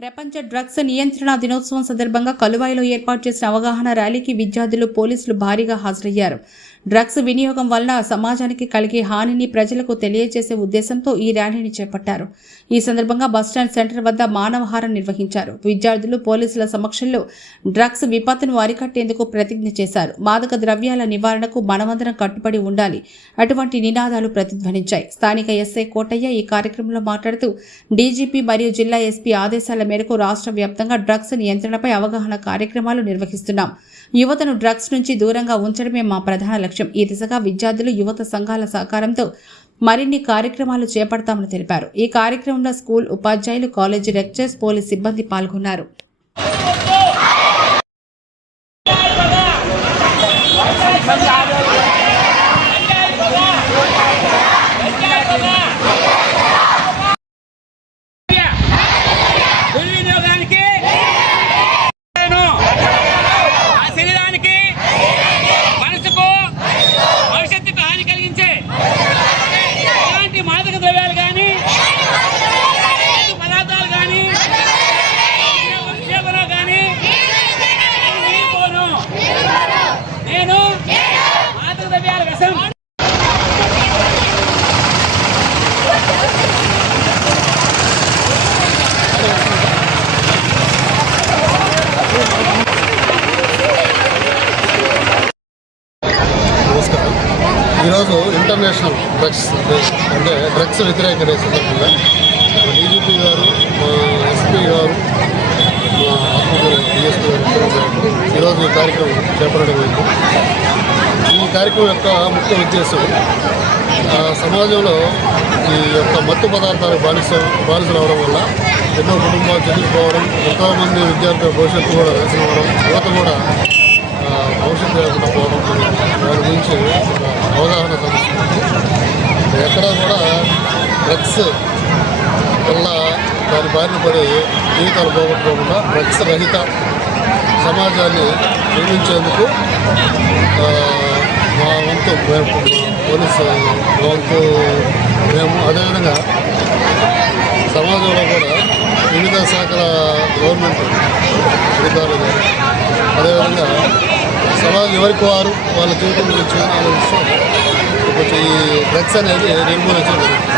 ప్రపంచ డ్రగ్స్ నియంత్రణ దినోత్సవం సందర్భంగా కలువాయిలో ఏర్పాటు చేసిన అవగాహన ర్యాలీకి విద్యార్థులు పోలీసులు భారీగా హాజరయ్యారు. డ్రగ్స్ వినియోగం వలన సమాజానికి కలిగే హానిని ప్రజలకు తెలియజేసే ఉద్దేశంతో ఈ ర్యాలీని చేపట్టారు. ఈ సందర్భంగా బస్టాండ్ సెంటర్ వద్ద మానవహారం నిర్వహించారు. విద్యార్థులు పోలీసుల సమక్షంలో డ్రగ్స్ విపత్తును అరికట్టేందుకు ప్రతిజ్ఞ చేశారు. మాదక ద్రవ్యాల నివారణకు మనమందరం కట్టుబడి ఉండాలి. అటువంటి నినాదాలు ప్రతిధ్వనించాయి. స్థానిక ఎస్ఐ కోటయ్య ఈ కార్యక్రమంలో మాట్లాడుతూ డీజీపీ మరియు జిల్లా ఎస్పీ ఆదేశాల మేరకు రాష్ట్ర వ్యాప్తంగా డ్రగ్స్ నియంత్రణపై అవగాహన కార్యక్రమాలు నిర్వహిస్తున్నాం. యువతను డ్రగ్స్ నుంచి దూరంగా ఉంచడమే మా ప్రధాన లక్ష్యం. ఈ దిశగా విద్యార్థులు యువత సంఘాల సహకారంతో మరిన్ని కార్యక్రమాలు చేపడతామని తెలిపారు. ఈ కార్యక్రమంలో స్కూల్ ఉపాధ్యాయులు కాలేజీ లెక్చర్స్ పోలీస్ సిబ్బంది పాల్గొన్నారు. ఈరోజు ఇంటర్నేషనల్ డ్రగ్స్ అంటే డ్రగ్స్ వ్యతిరేక డే సందర్భంగా మా డీజీపీ గారు మా ఎస్పీ గారు మా డిఎస్పీ గారు ఈరోజు ఈ కార్యక్రమం చేపట్టడం ఈ కార్యక్రమం యొక్క ముఖ్య ఉద్దేశం ఆ, సమాజంలో ఈ యొక్క మత్తు పదార్థాలు బానిస బానిసలు అవడం వల్ల ఎన్నో కుటుంబాలు చెదిరిపోవడం ఎంతోమంది విద్యార్థుల భవిష్యత్తు కూడా నాశనం యువత కూడా భవిష్యత్తు లేకుండా పోవడం జరిగింది. దాని గురించి ఒక అవగాహన సదస్సు ఎక్కడా కూడా డ్రగ్స్ వల్ల దాని బారిన పడి జీవితాలు పోగొట్టుకోకుండా డ్రగ్స్ రహిత సమాజాన్ని నిర్మించేందుకు మా వంతు మేము పోలీసు వంతు మేము అదేవిధంగా సమాజంలో కూడా వివిధ శాఖల గవర్నమెంట్ అధికారులు కానీ అదేవిధంగా సమాజం ఎవరికి వారు వాళ్ళ జీవితం గురించి ఆలోచిస్తూ కొంచెం ఈ డ్రగ్స్ అనేది నిర్మూలించడం జరుగుతుంది